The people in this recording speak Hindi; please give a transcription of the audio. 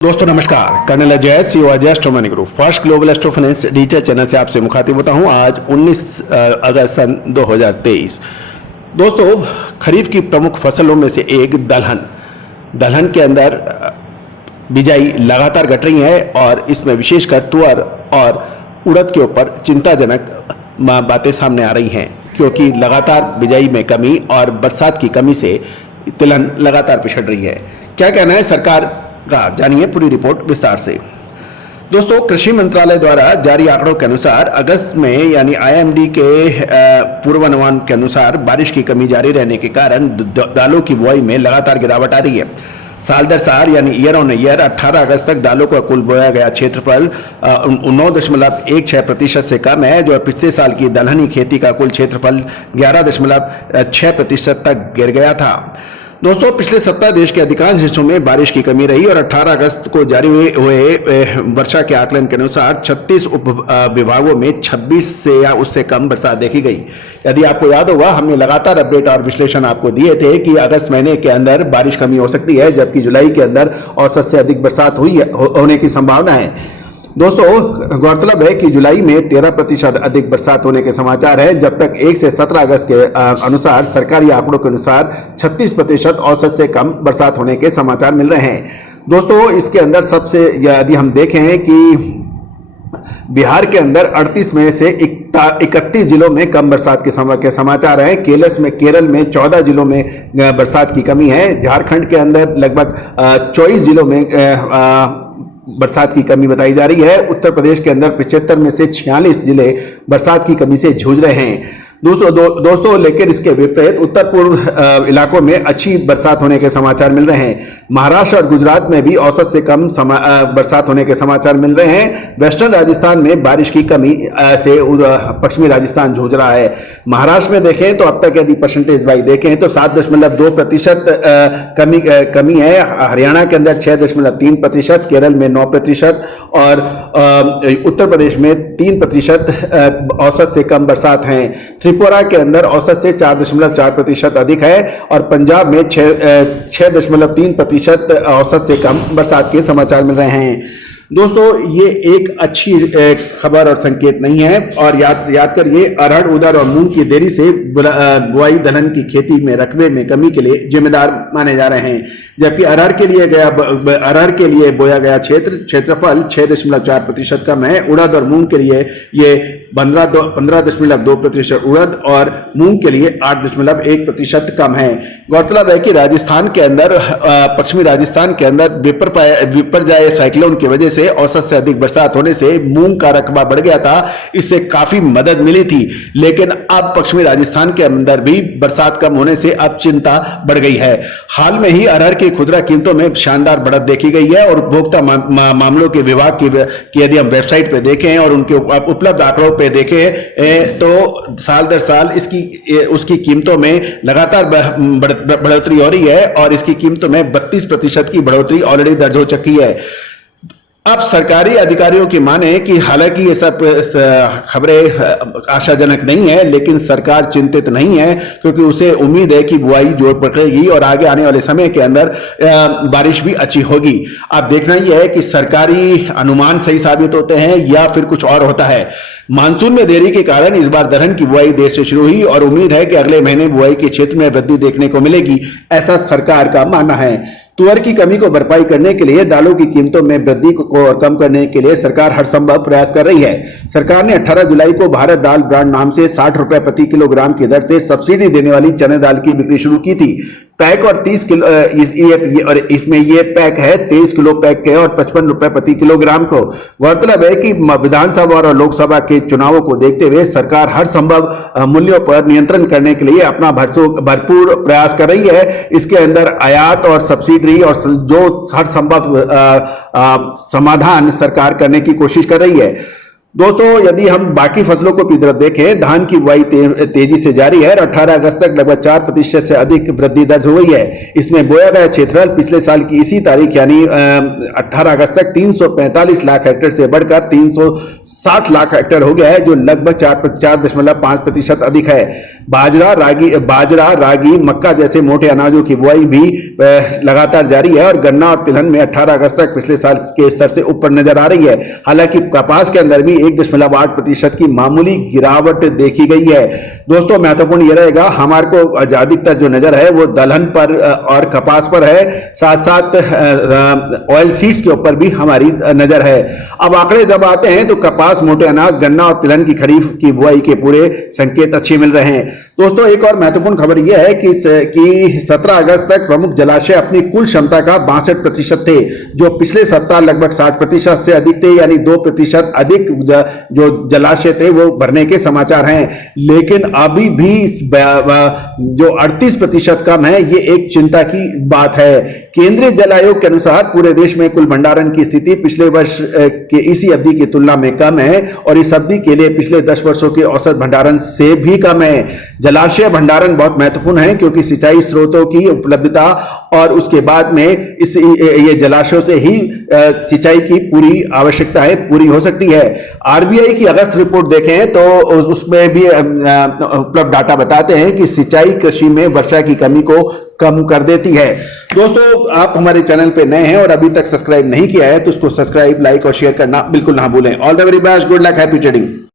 दोस्तों नमस्कार, colonel Ajay CO Ajay astromoney group first global astro finance digital channel से आपसे मुखातिब होता हूं। आज 19 अगस्त सन 2023। दोस्तों, खरीफ की प्रमुख फसलों में से एक दलहन के अंदर बिजाई लगातार घट रही है और इसमें विशेषकर तुअर और उड़द के ऊपर चिंताजनक बातें सामने आ रही हैं, क्योंकि लगातार बिजाई में कमी और बरसात की कमी से तिलहन लगातार पिछड़ रही है। क्या कहना है सरकार का, जानिए पूरी रिपोर्ट विस्तार से। दोस्तों, कृषि मंत्रालय द्वारा जारी आंकड़ों के अनुसार अगस्त में यानी आईएमडी के पूर्वानुमान के अनुसार बारिश की कमी जारी रहने के कारण दालों की बुआई में लगातार गिरावट आ रही है। साल दर साल यानी ईयर ऑन ईयर 18 अगस्त तक दालों का कुल बोया गया क्षेत्रफल 9.16% से कम है, जो पिछले साल की दलहनी खेती का कुल क्षेत्रफल 11.6% तक गिर गया था। दोस्तों, पिछले सप्ताह देश के अधिकांश हिस्सों में बारिश की कमी रही और 18 अगस्त को जारी हुए वर्षा के आकलन के अनुसार 36 उप विभागों में 26 से या उससे कम बरसात देखी गई। यदि आपको याद होगा, हमने लगातार अपडेट और विश्लेषण आपको दिए थे कि अगस्त महीने के अंदर बारिश कमी हो सकती है, जबकि जुलाई के अंदर औसत से अधिक बरसात होने की संभावना है। दोस्तों, गौरतलब है कि जुलाई में 13% अधिक बरसात होने के समाचार है, जब तक 1 से 17 अगस्त के अनुसार सरकारी आंकड़ों के अनुसार 36% औसत से कम बरसात होने के समाचार मिल रहे हैं। दोस्तों, इसके अंदर सबसे यदि हम देखें कि बिहार के अंदर 38 में से 31 जिलों में कम बरसात के समाचार हैं। केरल में 14 जिलों में बरसात की कमी है। झारखंड के अंदर लगभग 24 जिलों में बरसात की कमी बताई जा रही है। उत्तर प्रदेश के अंदर 75 में से 46 जिले बरसात की कमी से जूझ रहे हैं। दोस्तों, लेकिन इसके विपरीत उत्तर पूर्व इलाकों में अच्छी बरसात होने के समाचार मिल रहे हैं। महाराष्ट्र और गुजरात में भी औसत से कम बरसात होने के समाचार मिल रहे हैं। वेस्टर्न राजस्थान में बारिश की कमी से पश्चिमी राजस्थान जूझ रहा है। महाराष्ट्र में देखें तो अब तक यदि परसेंटेज वाइज देखें तो 7.2% कमी है। हरियाणा के अंदर 6.3%, केरल में 9% और उत्तर प्रदेश में 3% औसत से कम बरसात है। त्रिपुरा के अंदर औसत से 4.4% अधिक है और पंजाब में 6.3% औसत से कम बरसात के समाचार मिल रहे हैं। दोस्तों, ये एक अच्छी खबर और संकेत नहीं है और याद करिए, अरहर, उड़द और मूंग की देरी से बुआई दलहन की खेती में रकबे में कमी के लिए जिम्मेदार माने जा रहे हैं, जबकि अरहर के लिए बोया गया क्षेत्रफल 6.4% कम है। उड़द और मूंग के लिए ये 15.2% उड़द और मूंग के लिए 8.1% कम है। गौरतलब है कि राजस्थान के अंदर पश्चिमी राजस्थान के अंदर विपरजाय साइक्लोन की वजह से औसत से अधिक बरसात होने से मूंग का रकबा बढ़ गया था। इससे काफी मदद मिली थी, लेकिन अब पश्चिमी राजस्थान के अंदर भी बरसात कम होने से अब चिंता बढ़ गई है। हाल में ही अरहर की खुदरा कीमतों में शानदार बढ़त देखी गई है और उपभोक्ता मामलों के विभाग की यदि हम वेबसाइट पे देखें और उनके उपलब्ध आंकड़ों पे देखें तो साल दर साल उसकी कीमतों में लगातार बढ़ोतरी हो रही है और इसकी कीमतों में 32% की बढ़ोतरी ऑलरेडी दर्ज हो चुकी है। अब सरकारी अधिकारियों की माने कि हालांकि ये सब खबरें आशाजनक नहीं है, लेकिन सरकार चिंतित नहीं है, क्योंकि उसे उम्मीद है कि बुआई जोर पकड़ेगी और आगे आने वाले समय के अंदर बारिश भी अच्छी होगी। अब देखना यह है कि सरकारी अनुमान सही साबित होते हैं या फिर कुछ और होता है। मानसून में देरी के कारण इस बार दलहन की बुआई देर से शुरू हुई और उम्मीद है कि अगले महीने बुआई के क्षेत्र में वृद्धि देखने को मिलेगी, ऐसा सरकार का मानना है। तुअर की कमी को भरपाई करने के लिए दालों की कीमतों में वृद्धि को और कम करने के लिए सरकार हर संभव प्रयास कर रही है। सरकार ने 18 जुलाई को भारत दाल ब्रांड नाम से 60 रुपए प्रति किलोग्राम की दर से सब्सिडी देने वाली चने दाल की बिक्री शुरू की थी। पैक और 30 किलो और इसमें ये पैक है 23 किलो पैक के और 55 रुपए प्रति किलोग्राम को। गौरतलब है कि विधानसभा और लोकसभा के चुनावों को देखते हुए सरकार हर संभव मूल्यों पर नियंत्रण करने के लिए अपना भरपूर प्रयास कर रही है। इसके अंदर आयात और सब्सिडी और जो हर संभव समाधान सरकार करने की कोशिश कर रही है। दोस्तों यदि हम बाकी फसलों को भी तरफ देखें, धान की बुआई तेजी से जारी है और 18 अगस्त तक लगभग 4% से अधिक वृद्धि दर्ज हो गई है। इसमें बोया गया क्षेत्रफल पिछले साल की इसी तारीख यानी 18 अगस्त तक 345 लाख हेक्टेयर से बढ़कर 360 लाख हेक्टेयर हो गया है, जो लगभग 4.5% अधिक है। बाजरा, रागी, मक्का जैसे मोटे अनाजों की बुआई भी लगातार जारी है और गन्ना और तिलहन में 18 अगस्त तक पिछले साल के स्तर से ऊपर नजर आ रही है। हालांकि कपास के अंदर भी 1.8% की मामूली गिरावट देखी गई है। दोस्तों महत्वपूर्ण यह रहेगा, हमारे को अधिकतर जो नजर है वो दलहन पर और कपास पर है, साथ साथ ऑयल सीड्स के ऊपर भी हमारी नजर है। अब आंकड़े जब आते हैं तो कपास, मोटे अनाज, गन्ना और तिलहन की खरीफ की बुआई के पूरे संकेत अच्छे मिल रहे हैं। दोस्तों एक और महत्वपूर्ण खबर यह है कि 17 अगस्त तक प्रमुख जलाशय अपनी कुल क्षमता का 62% थे, जो पिछले सप्ताह लगभग 60% से अधिक थे, यानी 2% अधिक जो जलाशय थे वो भरने के समाचार हैं। लेकिन अभी भी जो 38% कम है, ये एक चिंता की बात है। केंद्रीय जल आयोग के अनुसार पूरे देश में कुल भंडारण की स्थिति पिछले वर्ष के इसी अवधि की तुलना में कम है और इस अवधि के लिए पिछले 10 वर्षों के औसत भंडारण से भी कम है। जलाशय भंडारण बहुत महत्वपूर्ण है क्योंकि सिंचाई स्रोतों की उपलब्धता और उसके बाद में ये जलाशयों से ही सिंचाई की पूरी आवश्यकताएं पूरी हो सकती है। आरबीआई की अगस्त रिपोर्ट देखें तो उसमें भी उपलब्ध डाटा बताते हैं कि सिंचाई कृषि में वर्षा की कमी को कम कर देती है। दोस्तों आप हमारे चैनल पे नए हैं और अभी तक सब्सक्राइब नहीं किया है तो उसको सब्सक्राइब, लाइक और शेयर करना बिल्कुल ना भूलें। All the very best, good luck, happy trading.